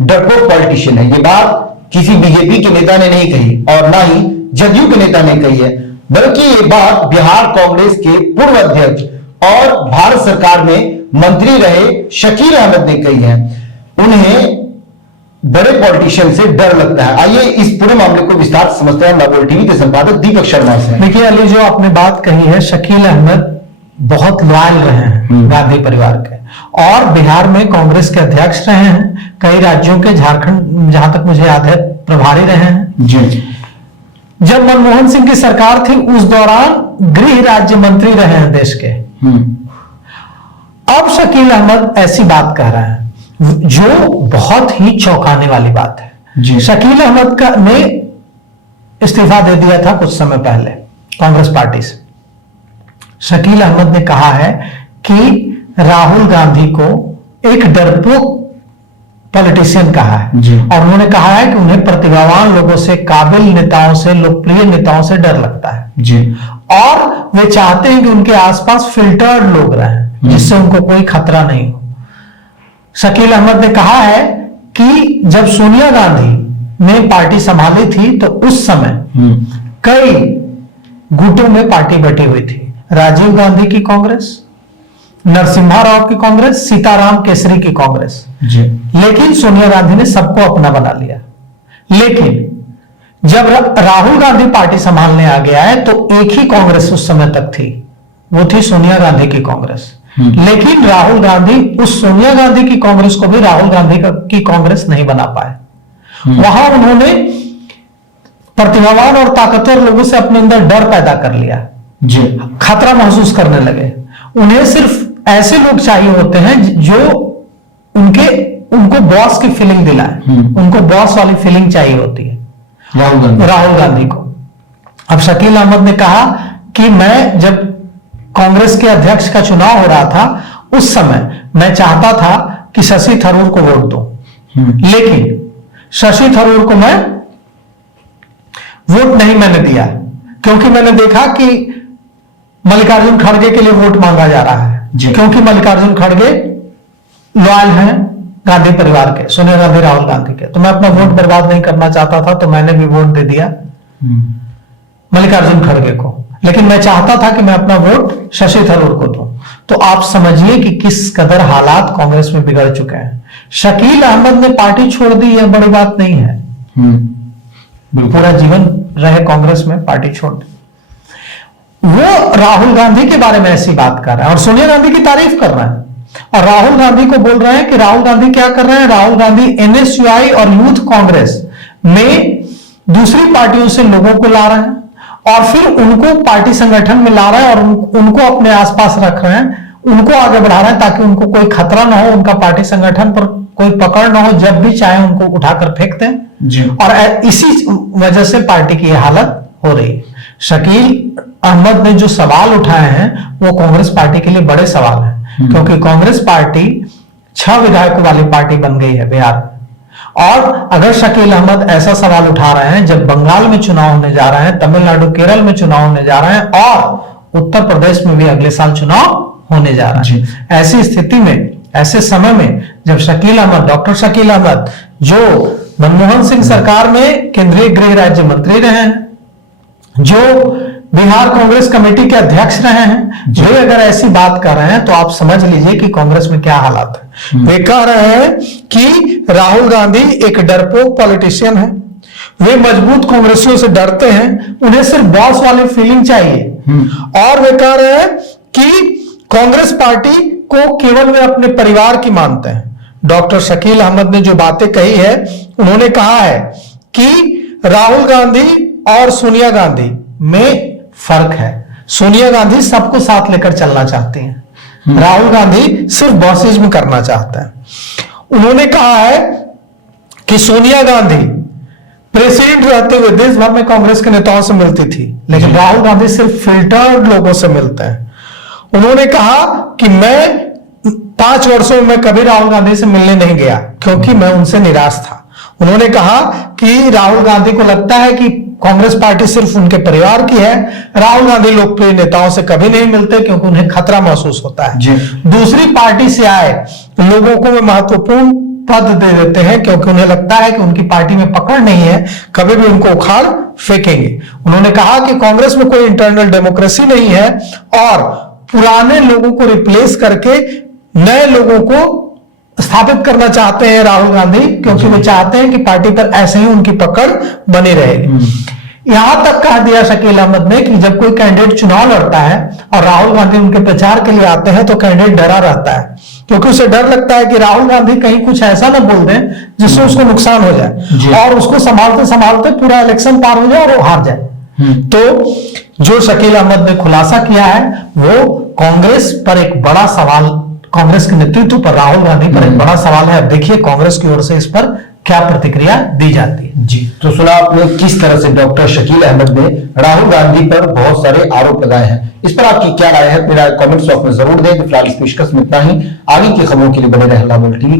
डरपोक पॉलिटिशियन है। ये बात किसी बीजेपी के नेता ने नहीं कही और ना ही जदयू के नेता ने कही है, बल्कि ये बात बिहार कांग्रेस के पूर्व अध्यक्ष और भारत सरकार में मंत्री रहे शकील अहमद ने कही है। उन्हें बड़े पॉलिटिशियन से डर लगता है। आइए इस पूरे मामले को विस्तार से समझते हैं माईबोल टीवी के संपादक दीपक शर्मा से। देखिए अली, जो आपने बात कही है, शकील अहमद बहुत लॉयल रहे हैं गांधी परिवार के और बिहार में कांग्रेस के अध्यक्ष रहे हैं, कई राज्यों के, झारखंड जहां तक मुझे याद है प्रभारी रहे हैं जी। जब मनमोहन सिंह की सरकार थी उस दौरान गृह राज्य मंत्री रहे हैं देश के। अब शकील अहमद ऐसी बात कह रहे हैं जो बहुत ही चौंकाने वाली बात है जी। शकील अहमद ने इस्तीफा दे दिया था कुछ समय पहले कांग्रेस पार्टी से। शकील अहमद ने कहा है कि राहुल गांधी को एक डरपोक पॉलिटिशियन कहा है जी। और उन्होंने कहा है कि उन्हें प्रतिभावान लोगों से, काबिल नेताओं से, लोकप्रिय नेताओं से डर लगता है जी। और वे चाहते हैं कि उनके आसपास फिल्टर्ड लोग रहें जिससे उनको कोई खतरा नहीं हो। शकील अहमद ने कहा है कि जब सोनिया गांधी ने पार्टी संभाली थी तो उस समय कई गुटों में पार्टी बटी हुई थी। राजीव गांधी की कांग्रेस, नरसिम्हा राव की कांग्रेस, सीताराम केसरी की कांग्रेस जी। लेकिन सोनिया गांधी ने सबको अपना बना लिया। लेकिन जब राहुल गांधी पार्टी संभालने आ गया है तो एक ही कांग्रेस उस समय तक थी, वो थी सोनिया गांधी की कांग्रेस। लेकिन राहुल गांधी उस सोनिया गांधी की कांग्रेस को भी राहुल गांधी की कांग्रेस नहीं बना पाए। वहां उन्होंने प्रतिभावान और ताकतवर लोगों से अपने अंदर डर पैदा कर लिया जी। खतरा महसूस करने लगे। उन्हें सिर्फ ऐसे लोग चाहिए होते हैं जो उनको बॉस की फीलिंग दिलाए, उनको बॉस वाली फीलिंग चाहिए होती है राहुल गांधी को। अब शकील अहमद ने कहा कि मैं जब कांग्रेस के अध्यक्ष का चुनाव हो रहा था उस समय मैं चाहता था कि शशि थरूर को वोट दूं, लेकिन शशि थरूर को मैं वोट नहीं मैंने दिया क्योंकि मैंने देखा कि मल्लिकार्जुन खड़गे के लिए वोट मांगा जा रहा है क्योंकि मल्लिकार्जुन खड़गे लॉयल हैं गांधी परिवार के, सोनिया गांधी, राहुल गांधी के। तो मैं अपना वोट बर्बाद नहीं करना चाहता था तो मैंने भी वोट दे दिया मल्लिकार्जुन खड़गे को, लेकिन मैं चाहता था कि मैं अपना वोट शशि थरूर को दूं। तो आप समझिए कि किस कदर हालात कांग्रेस में बिगड़ चुके हैं। शकील अहमद ने पार्टी छोड़ दी, यह बड़ी बात नहीं है। पूरा जीवन रहे कांग्रेस में, पार्टी छोड़ दी। वो राहुल गांधी के बारे में ऐसी बात कर रहे हैं और सोनिया गांधी की तारीफ कर रहे हैं और राहुल गांधी को बोल रहे हैं कि राहुल गांधी क्या कर रहे हैं। राहुल गांधी एनएसयूआई और यूथ कांग्रेस में दूसरी पार्टियों से लोगों को ला रहे हैं और फिर उनको पार्टी संगठन में ला रहे हैं और उनको अपने आसपास रख रहे हैं, उनको आगे बढ़ा रहे हैं ताकि उनको कोई खतरा ना हो, उनका पार्टी संगठन पर कोई पकड़ ना हो, जब भी चाहे उनको उठाकर फेंक दें। और इसी वजह से पार्टी की हालत हो रही है। शकील अहमद ने जो सवाल उठाए हैं वो कांग्रेस पार्टी के लिए बड़े सवाल हैं क्योंकि कांग्रेस पार्टी 6 विधायकों वाली पार्टी बन गई है बिहार में। और अगर शकील अहमद ऐसा सवाल उठा रहे हैं जब बंगाल में चुनाव होने जा रहे हैं, तमिलनाडु, केरल में चुनाव होने जा रहे हैं और उत्तर प्रदेश में भी अगले साल चुनाव होने जा रहा है, ऐसी स्थिति में, ऐसे समय में जब शकील अहमद, डॉक्टर शकील अहमद जो मनमोहन सिंह सरकार में केंद्रीय गृह राज्य मंत्री रहे हैं, जो बिहार कांग्रेस कमेटी के अध्यक्ष रहे हैं, वे अगर ऐसी बात कर रहे हैं तो आप समझ लीजिए कि कांग्रेस में क्या हालात है। वे कह रहे हैं कि राहुल गांधी एक डरपोक पॉलिटिशियन है, वे मजबूत कांग्रेसियों से डरते हैं, उन्हें सिर्फ बॉस वाली फीलिंग चाहिए। और वे कह रहे हैं कि कांग्रेस पार्टी को केवल वे अपने परिवार की मानते हैं। डॉक्टर शकील अहमद ने जो बातें कही है, उन्होंने कहा है कि राहुल गांधी और सोनिया गांधी में फर्क है। सोनिया गांधी सबको साथ लेकर चलना चाहती हैं, राहुल गांधी सिर्फ बॉसिज्म करना चाहता है। उन्होंने कहा है कि सोनिया गांधी प्रेसिडेंट रहते हुए देश भर में कांग्रेस के नेताओं से मिलती थी, लेकिन राहुल गांधी सिर्फ फिल्टर्ड लोगों से मिलते हैं। उन्होंने कहा कि मैं 5 वर्षों में कभी राहुल गांधी से मिलने नहीं गया क्योंकि मैं उनसे निराश था। उन्होंने कहा कि राहुल गांधी को लगता है कि कांग्रेस पार्टी सिर्फ उनके परिवार की है। राहुल गांधी लोकप्रिय नेताओं से कभी नहीं मिलते क्योंकि उन्हें खतरा महसूस होता है। दूसरी पार्टी से आए लोगों को वे महत्वपूर्ण पद दे देते हैं, क्योंकि उन्हें लगता है कि उनकी पार्टी में पकड़ नहीं है, कभी भी उनको उखाड़ फेंकेंगे। उन्होंने कहा कि कांग्रेस में कोई इंटरनल डेमोक्रेसी नहीं है और पुराने लोगों को रिप्लेस करके नए लोगों को स्थापित करना चाहते हैं राहुल गांधी, क्योंकि वे चाहते हैं कि पार्टी पर ऐसे ही उनकी पकड़ बनी रहेगी। यहां तक कह दिया शकील अहमद ने कि जब कोई कैंडिडेट चुनाव लड़ता है और राहुल गांधी उनके प्रचार के लिए आते हैं तो कैंडिडेट डरा रहता है, क्योंकि उसे डर लगता है कि राहुल गांधी कहीं कुछ ऐसा ना बोल दें जिससे उसको नुकसान हो जाए और उसको संभालते संभालते पूरा इलेक्शन पार हो जाए और वो हार जाए। तो जो शकील अहमद ने खुलासा किया है वो कांग्रेस पर एक बड़ा सवाल, कांग्रेस के नेतृत्व पर, राहुल गांधी पर एक बड़ा सवाल है। अब देखिए कांग्रेस की ओर से इस पर क्या प्रतिक्रिया दी जाती है। जी, तो सुना आपने किस तरह से डॉक्टर शकील अहमद ने राहुल गांधी पर बहुत सारे आरोप लगाए हैं। इस पर आपकी क्या राय है, मेरा कमेंट बॉक्स में जरूर दें। फिलहाल इस पेशकश में इतना ही। आगे की खबरों के लिए बने रहें लामुल टीवी।